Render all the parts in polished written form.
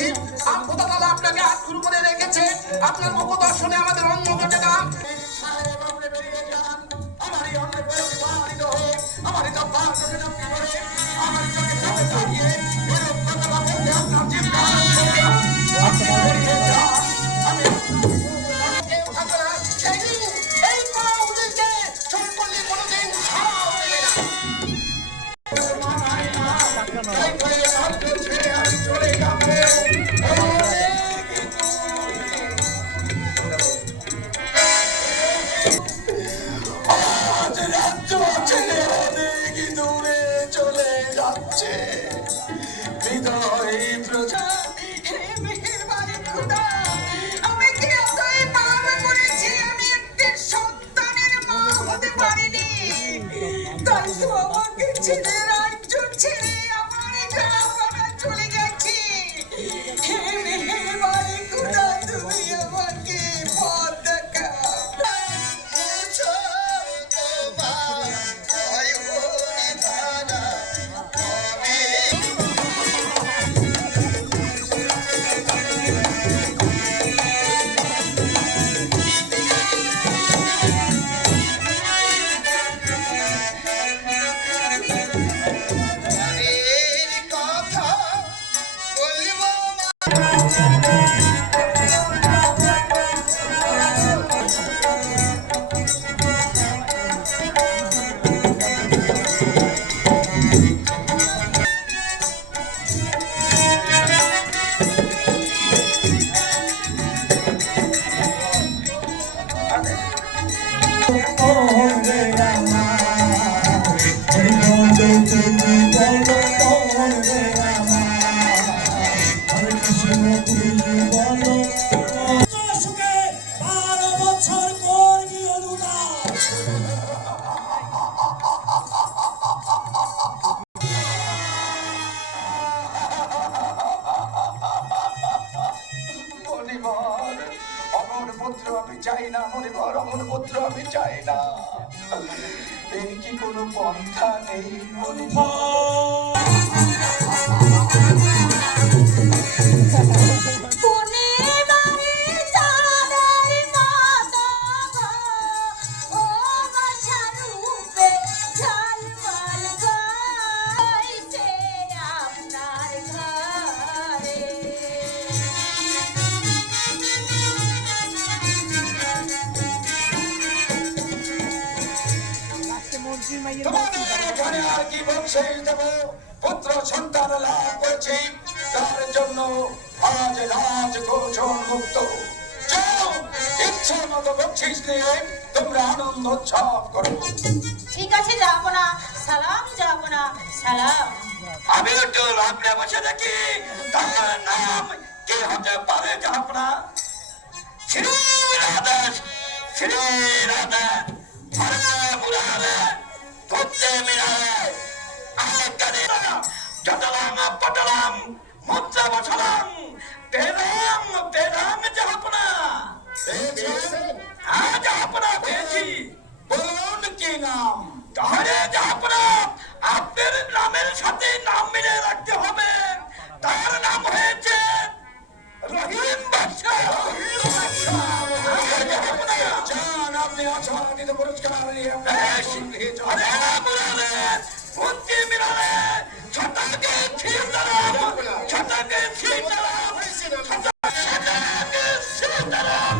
করেছি। খোদা তাআলা আপনাকে আটকুর করে রেখেছে। আপনার মুখ দর্শনে আমাদের অন্য ঘটে না। আমি চাই না, মরিবর অমর পুত্র আমি চাই না। এর কি কোনো পন্থা নেই মরিবর? পুত্র সন্তান লাভ করেছি, তার জন্য আজ রাজগোচর মুক্ত। ইচ্ছা মতো বকশিস নিয়ে তোমরা আনন্দ উৎসব করো। ঠিক আছে, যাবো না সালাম, যাবো না সালাম। আমি একটু লাভলে বসে দেখি তার নাম কি হতে পারে। যাবো না শ্রী রাধা, শ্রী রাধা মুরারে ধরতে মিলারে জটালাম পটালাম মুদ্রা বসালাম পেলাম পেলাম। যাহাপনা হ্যাঁ যাহাপনা পেয়েছি। বলুন কি নাম? তাহলে যাহাপনা আপনার নামের সাথে নাম মিলে রাখতে হবে। তার নাম হয়েছে রহিম বাদশা। আপনি অসমানিত পুরস্কার মন্ত্রী মিলালে ছটাকে ছিঁড়ে দিলাম, ছটাকে ছিঁড়ে দিলাম, ছটাকে ছিঁড়ে দিলাম।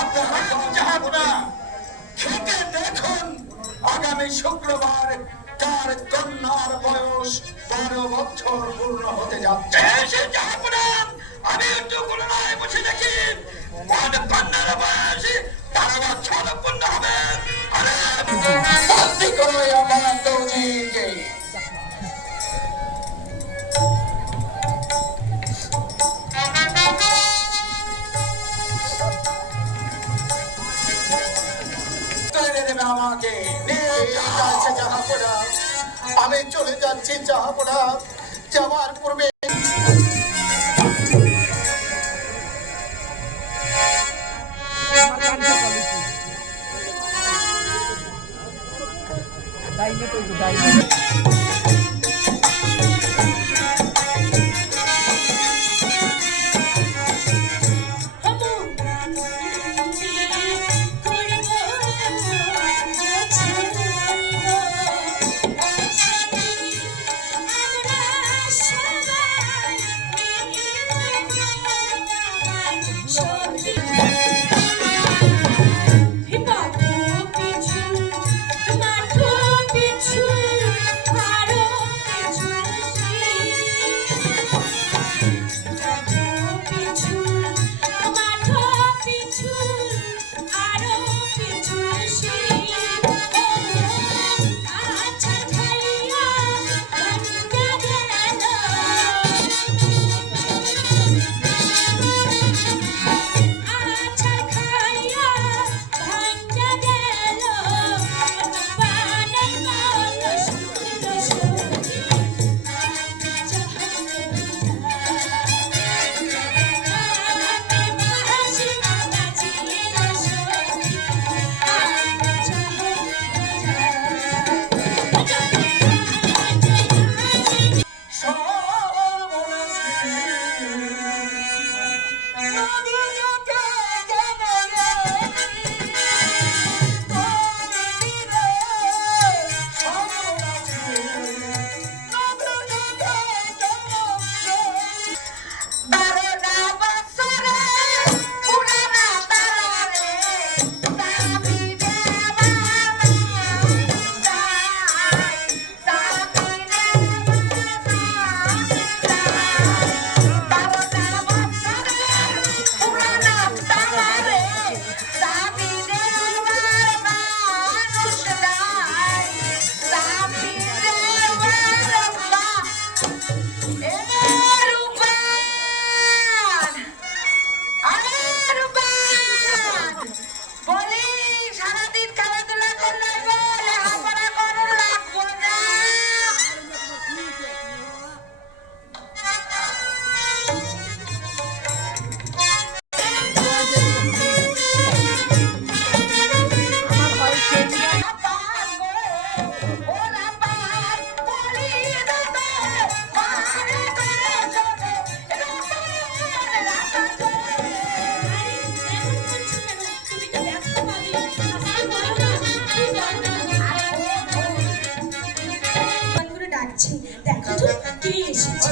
আপনারা যাহাবনা খেতে দেখুন আগামী শুক্রবার তার কন্যার বয়স 12 বছর পূর্ণ হতে যাচ্ছে। সে যাহাবনা আমি একটু গুণনায় বসে দেখি কন্যার বয়স 12 বছর পূর্ণ হবে। বন্দি করো আমার দৌজিকে। আমাকে আমি চলে যাচ্ছি জাহাপনা। যাওয়ার পূর্বে দেখো তো কে এসেছে।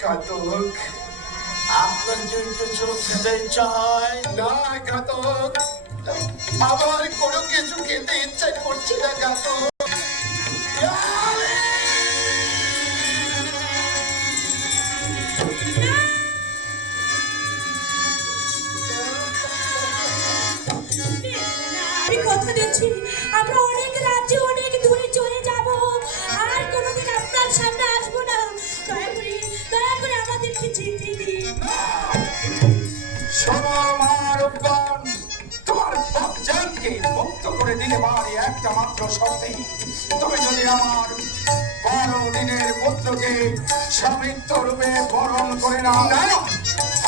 ঘাতক আপনার জন্য চলতে চাই না ঘাতক আমার কোনো কিছু খেতে যত আমি কথা দিচ্ছি আমরা অনেক রাজ্যে অনেক দূরে চলে যাব আর কোনোদিন আপনার সামনে আসবো না দয়া করে আমাদেরকে যেতে দিন শোনো আমার উপগণ, তোমার ভক্তজনকে মুক্ত করে দিতে পারি একটা মাত্র শক্তি। তুমি যদি আমার 12 দিনের পুত্রকে স্বামিত্ব রূপে বরণ করে নাও,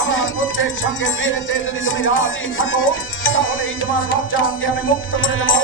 আমার পুত্রের সঙ্গে বিয়েতে যদি তুমি রাজি থাকো, তাহলেই তোমার ভক্তজনকে আমি মুক্ত করে দেবো।